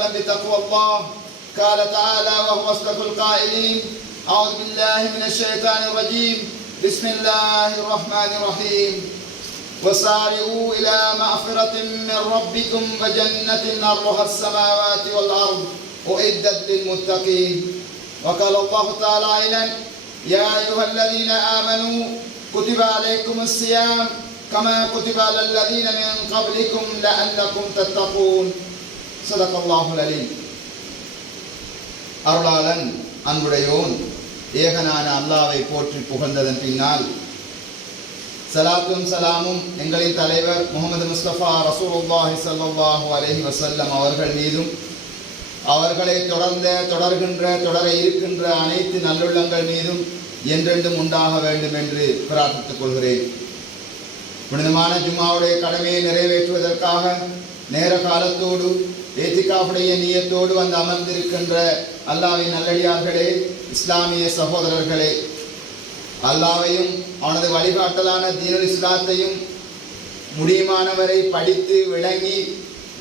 أولا بتقوى الله. قال تعالى وهو أصدق القائلين: أعوذ بالله من الشيطان الرجيم. بسم الله الرحمن الرحيم. وسارعوا إلى مغفرة من ربكم وجنة عرضها السماوات والأرض أعدت للمتقين. وقال الله تعالى أيضا: يا أيها الذين آمنوا كتب عليكم الصيام كما كتب على الذين من قبلكم لعلكم تتقون. صدق الله العليم. அருளாளன் அன்புடையோன் ஏகனான அல்லாஹ்வை போற்றி புகழ்ந்ததன் பின்னால் சலாத்தும் சலாமும் எங்களின் தலைவர் முஹம்மது முஸ்தபா ரசூலுல்லாஹி ஸல்லல்லாஹு அலைஹி வஸல்லம் அவர்கள் மீதும் அவர்களை தொடர்கின்ற தொடர இருக்கின்ற அனைத்து நல்லுள்ளங்கள் மீதும் என்றென்றும் உண்டாக வேண்டும் என்று பிரார்த்தித்துக் கொள்கிறேன். புனிதமான ஜும்மாவுடைய கடமையை நிறைவேற்றுவதற்காக நேர காலத்தோடு ஏத்திகாஃபுடைய நியத்தோடு வந்து அமர்ந்திருக்கின்ற அல்லாஹ்வின் நல்லடியார்களே, இஸ்லாமிய சகோதரர்களே, அல்லாஹ்வையும் அவனது வழிகாட்டலான தீனுல் இஸ்லாத்தையும் முடியுமானவரை படித்து விளங்கி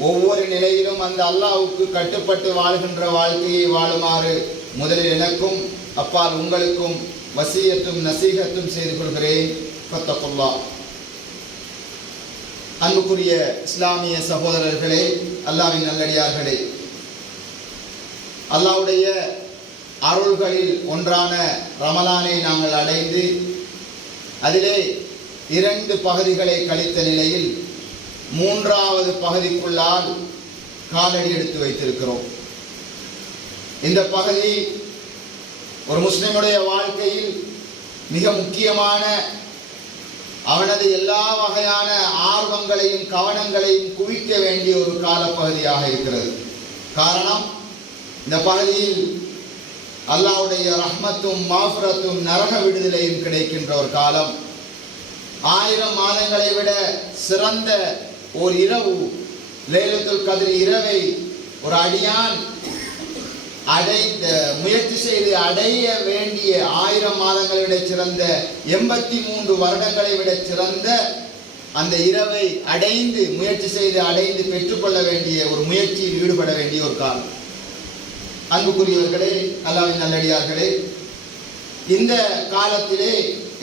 ஒவ்வொரு நிலையிலும் அந்த அல்லாஹ்வுக்கு கட்டுப்பட்டு வாழ்கின்ற வாழ்க்கையை வாழுமாறு முதலில் எனக்கும் அப்பால் உங்களுக்கும் வசியத்தும் நசீகத்தும் செய்து கொள்கிறேன். ஃபத்தகுல்லாஹ். அன்புக்குரிய இஸ்லாமிய சகோதரர்களே, அல்லாஹ்வின் நல்லடியார்களே, அல்லாஹ்வுடைய அருள்களில் ஒன்றான ரமலானை நாங்கள் அடைந்து அதிலே 2 பகுதிகளை கழித்த நிலையில் 3வது பகுதிக்குள்ளால் காலடி எடுத்து வைத்திருக்கிறோம். இந்த பகுதி ஒரு முஸ்லிமுடைய வாழ்க்கையில் மிக முக்கியமான, அவனது எல்லா வகையான ஆர்வங்களையும் கவனங்களையும் குவிக்க வேண்டிய ஒரு காலப்பகுதியாக இருக்கிறது. காரணம், இந்த பகுதியில் அல்லாஹ்வுடைய ரஹ்மத்தும் மாஃபிரத்தும் நரக விடுதலையும் கிடைக்கின்ற ஒரு காலம். 1000 மாதங்களை விட சிறந்த ஒரு இரவு, லைலத்துல் கத்ர் இரவை ஒரு அடியான் முயற்சி செய்து அடைய வேண்டிய 1000 மாதங்களை விட சிறந்த 83 வருடங்களை விட சிறந்த அந்த இரவை அடைந்து முயற்சி செய்து அடைந்து பெற்றுக்கொள்ள வேண்டிய ஒரு முயற்சியில் ஈடுபட வேண்டிய ஒரு காலம். அன்புக்குரியவர்களே, அல்லாஹ்வின் நல்லடியார்களே, இந்த காலத்திலே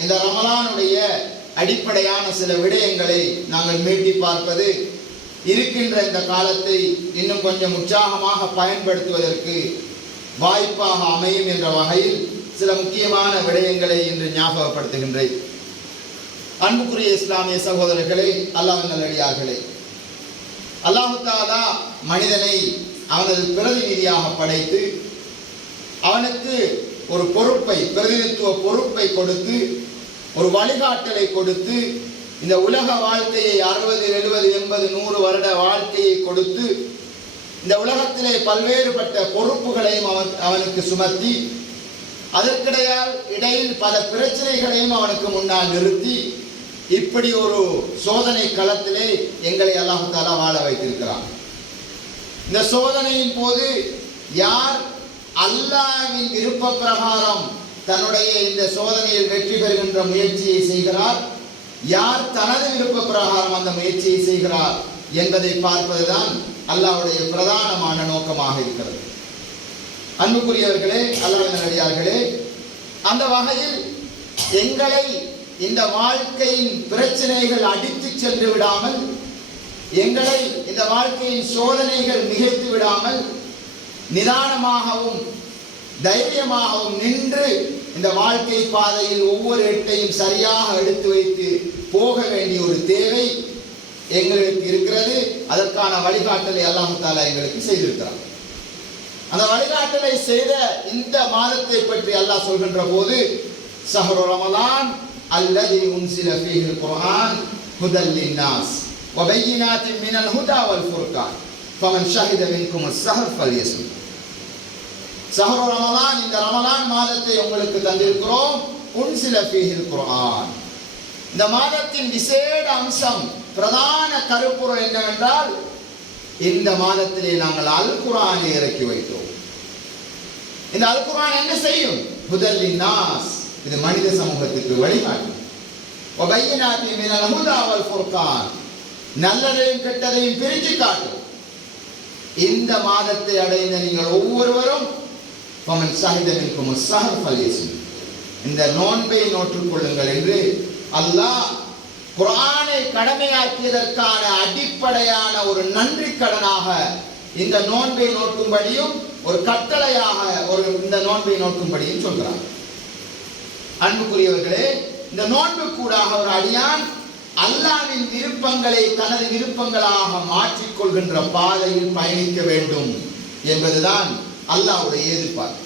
இந்த ரமலானுடைய அடிப்படையான சில விடயங்களை நாங்கள் மீட்டி பார்ப்பது இருக்கின்ற இந்த காலத்தை இன்னும் கொஞ்சம் உற்சாகமாக பயன்படுத்துவதற்கு வாய்ப்பாக அமையும் என்ற வகையில் சில முக்கியமான விடயங்களை இன்று ஞாபகப்படுத்துகின்றேன். அன்புக்குரிய இஸ்லாமிய சகோதரர்களே, அல்லாஹ்வின் நல்லடியார்களே, அல்லாஹ் தஆலா மனிதனை அவனது பிரதிநிதியாக படைத்து அவனுக்கு ஒரு பொறுப்பை, பிரதிநிதித்துவ பொறுப்பை கொடுத்து ஒரு வழிகாட்டலை கொடுத்து இந்த உலக வாழ்க்கையை 60, 70, 80, 100 வருட வாழ்க்கையை கொடுத்து இந்த உலகத்திலே பல்வேறுபட்ட பொறுப்புகளையும் அவனுக்கு சுமத்தி அதற்கிடையில் பல பிரச்சனைகளையும் அவனுக்கு முன்னால் நிறுத்தி இப்படி ஒரு சோதனை களத்திலே எங்களை அல்லாஹ் தஆலா வாழ வைத்திருக்கிறான். இந்த சோதனையின் போது யார் அல்லாஹ்வின் விருப்ப பிரகாரம் தன்னுடைய இந்த சோதனையில் வெற்றி பெறுகின்ற முயற்சியை செய்கிறார், யார் தனது விருப்ப பிரகாரம் அந்த முயற்சியை செய்கிறார் என்பதை பார்ப்பதுதான் அல்லாஹ்வுடைய பிரதானமான நோக்கமாக இருக்கிறது. அன்புக்குரியவர்களே, அல்லாஹ்வின் நல்லடியார்களே, அந்த வகையில் எங்களை இந்த வாழ்க்கையின் பிரச்சனைகள் அடித்து சென்று விடாமல், எங்களை இந்த வாழ்க்கையின் சோதனைகள் மிகைத்து விடாமல் நிதானமாகவும் தைரியமாகவும் நின்று இந்த வாழ்க்கை பாதையில் ஒவ்வொரு எட்டையும் சரியாக எடுத்து வைத்து போக வேண்டிய ஒரு தேவை எங்களுக்கு இருக்கிறது. அதற்கான வழிகாட்டலை அல்லாஹ் தஆலா எங்களுக்கு செய்திருக்கிறார். அந்த வழிகாட்டலை செய்த இந்த மாதத்தை பற்றி அல்லாஹ் சொல்கின்ற போது, ஷஹ்ரு ரமலான் அல்லதி உன்சில ஃபீஹில் குர்ஆன் ஹுதல் லின்னாஸ் வ பையினாத்தின் மினல் ஹுதா வல் ஃபுர்கான் ஃபமன் ஷஹித மின்கும் அஸ்-ஸஹர் ஃபல்யஸ்ம். ஷஹ்ரு ரமலான், இந்த ரமலான் மாதத்தை உங்களுக்கு தந்திருக்கிறோம். உன்சில ஃபீஹில் குர்ஆன், இந்த மாதத்தின் விசேட அம்சம், பிரதான கருப்பொருள் என்னவென்றால், இந்த மாதத்திலே நாங்கள் அல் குர்ஆனை இறக்கி வைத்தோம். இந்த அல் குர்ஆன் என்ன செய்யும்? ஹுதல் லின்னாஸ், இது மனித சமூகத்துக்கு வழிகாட்டும். வ பையினாத்தின் மினல் ஹுதா வல் ஃபுர்கான், நல்லதையும் கெட்டதையும் பிரித்து காட்டும். இந்த மாதத்தை அடைந்த நீங்கள் ஒவ்வொருவரும் இந்த நோன்பை நோற்றுக் கொள்ளுங்கள் என்று அல்லாஹ் குர்ஆனை கடமையாக்கியதற்கான அடிப்படையான ஒரு நன்றி கடனாக இந்த நோன்பை நோக்கும்படியும் ஒரு கட்டளையாக இந்த நோன்பை நோக்கும்படியும் சொல்கிறார். அன்புக்குரியவர்களே, இந்த நோன்பு கூடாக ஒரு அடியான் அல்லாஹ்வின் விருப்பங்களை தனது விருப்பங்களாக மாற்றிக்கொள்கின்ற பாதையில் பயணிக்க வேண்டும் என்பதுதான் அல்லாஹ்வுடைய எதிர்பார்ப்பு.